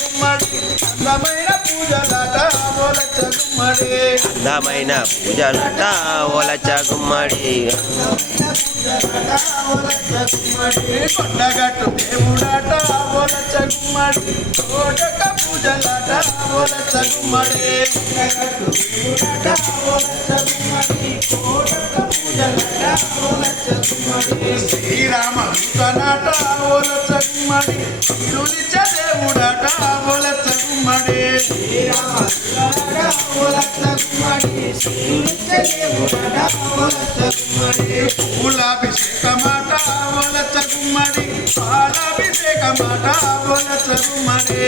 గుమ్మడి అందమైన పూజలాట ఓలచ్చ గుమ్మడి అందమైన పూజలాట ఓలచ్చ గుమ్మడి కొండగట్టు దేవుడాట ఓలచ్చ గుమ్మడి కోటక పూజలాట ఓలచ్చ గుమ్మడి శ్రీరామ దూతనాట ఓలచ్చ గుమ్మడి తిరునిచ్చ దేవుడాట ఓలచ్చ గుమ్మడి పూలాభిషేకమాట ఓలచ్చ గుమ్మడి పాలాభిషేకమాట ఓలచ్చ గుమ్మడి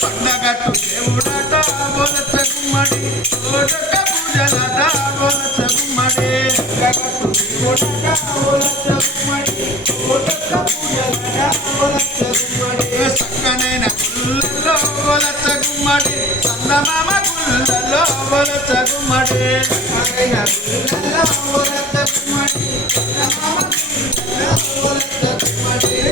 కొండగట్టు దేవుడాట ఓలచ్చ గుమ్మడి కోటక పూజలాట ఓలచ్చ గుమ్మడి చక్కనైన గుళ్ళల్లో ఓలచ్చ గుమ్మడి చందమామ గుళ్ళల్లో ఓలచ్చ గుమ్మడి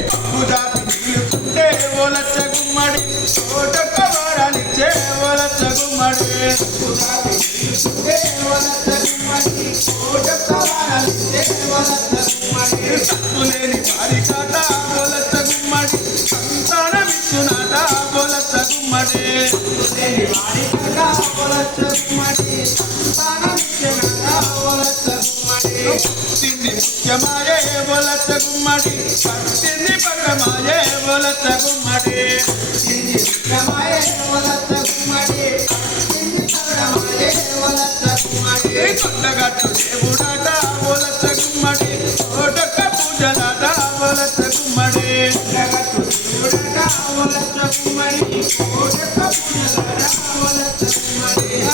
కప్పుదాటి నీళ్ళుకుంటే ఓలచ్చ గుమ్మడి కోటొక్క వారాలిచ్చే ఓలచ్చ గుమ్మడి సత్తులేని వారి కాట ఓలచ్చ గుమ్మడి సంతానమిచ్చునాట ఓలచ్చ గుమ్మడి పుట్టింది ముఖ్యమాయే ఓలచ్చ గుమ్మడి పట్టింది పక్కమాయే ఓలచ్చ గుమ్మడి కొండగట్టు దేవుడాట ఓలచ్చ గుమ్మడి కోటొక్క పూజలాట ఓలచ్చ గుమ్మడి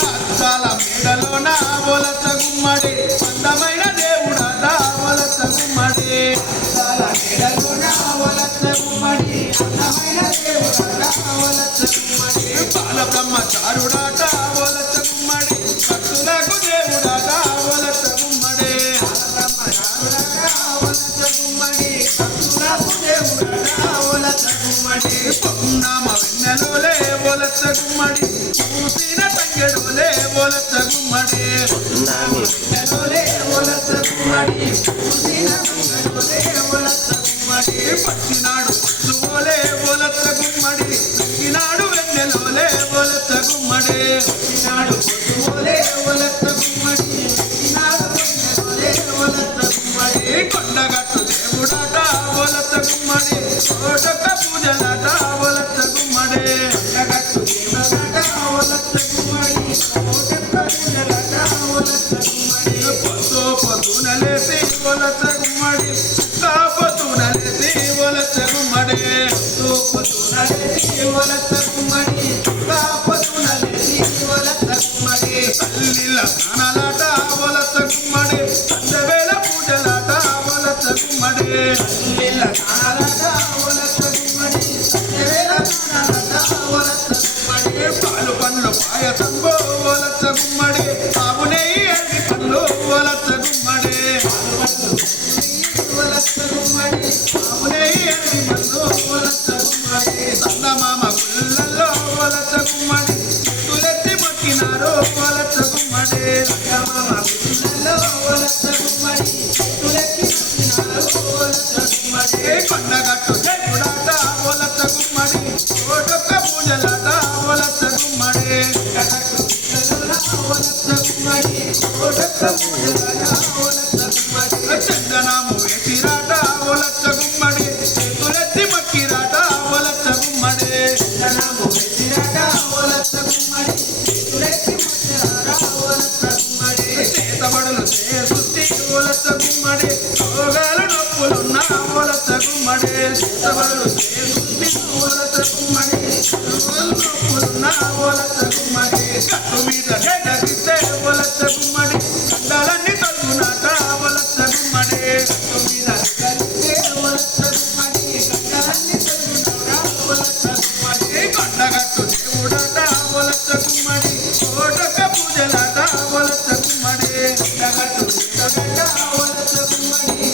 అద్దాల మేడలోన ఓలచ్చ గుమ్మడి అందమైన దేవుడాట ఓలచ్చ గుమ్మడి బాల బ్రహ్మచారుడాట ఓలచ్చ గుమ్మడి భక్తులకు దేవుడాట ఓలచ్చ గుమ్మడి పొన్నామ వెన్నెలోలే ఓలచ్చ గుమ్మడి పూసిన తంగెడోలే ఓలచ్చ గుమ్మడి పచ్చినాడు పచ్చువోలే ఓలచ్చ గుమ్మడి తగ్గినాడు వెన్నెలోలే ఓలచ్చ గుమ్మడి కొండగట్టు దేవుడాట ఓలచ్చ గుమ్మడి కోటొక్క పూజలాట ఓలచ్చ గుమ్మడి పొద్దు పొద్దున లేసి ఓలచ్చ గుమ్మడి పొద్దున లేసి ఓలచ్చ గుమ్మడి తల్లిల స్నానాలాట ఓలచ్చ గుమ్మడి సందవేళ పూజలాట ఓలచ్చ గుమ్మడి పాలు పండ్లు పాయసంబో ఓలచ్చ గుమ్మడి ఆవు నెయ్యి అన్ని పండ్లు ఓలచ్చ గుమ్మడి చందమామ గుళ్ళల్లో ఓలచ్చ గుమ్మడి తులెత్తి మొక్కినారు ఓలచ్చ గుమ్మడి కొండగట్టు దేవుడాట ఓలచ్చ గుమ్మడి కోటొక్క పూజలాట ఓలచ్చ గుమ్మడి చందనాము వేసిరాట ఓలచ్చ గుమ్మడి తులెత్తి మొక్కిరాట ఓలచ్చ గుమ్మడి చేతబడులు చేసి ఓలచ్చ గుమ్మడి రోగాలు నొప్పులున్న ఓలచ్చ గుమ్మడి చేతబడులు చేసి ఓలచ్చ గుమ్మడి రోగాలు నొప్పులున్న ఓలచ్చ గుమ్మడి కట్టు మీద గడ్డగిస్తే ఓలచ్చ గుమ్మడి కండాలన్నీ తగ్గునాట ఓలచ్చ గుమ్మడి కట్టు మీద ఓలచ్చ గుమ్మడి కండాలన్నీ తగ్గునాట ఓలచ్చ గుమ్మడి కొండగట్టు దేవుడాట ఓలచ్చ గుమ్మడి కోటొక్క పూజలాట ఓలచ్చ గుమ్మడి కొండగట్టు ఓలచ్చ గుమ్మడి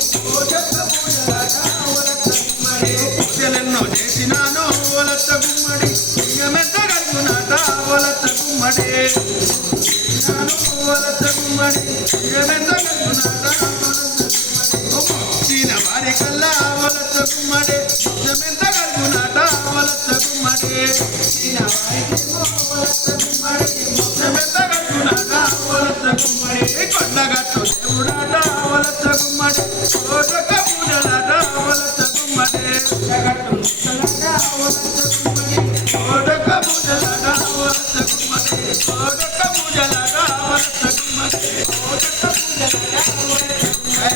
వలస గుమ్మడి ఇరమెంత చీన వారి కల్లా వలస గుమ్మడి మెంత కలుగునాట వలస గుమ్మడి చీన వారికేమో వలస గుమ్మడి మెంత కలుగునాట వలస గుమ్మడి కొండగట్టు దేవుడాట వలస గుమ్మడి కోటక పూజలాట వలస గుమ్మడి కొండగట్టు వలస గుమ్మడి కోటక పూజలాట వలస గుమ్మడి కోటక పూజలాట వలస గుమ్మడి కోటక పూజలాట వలస గుమ్మడి.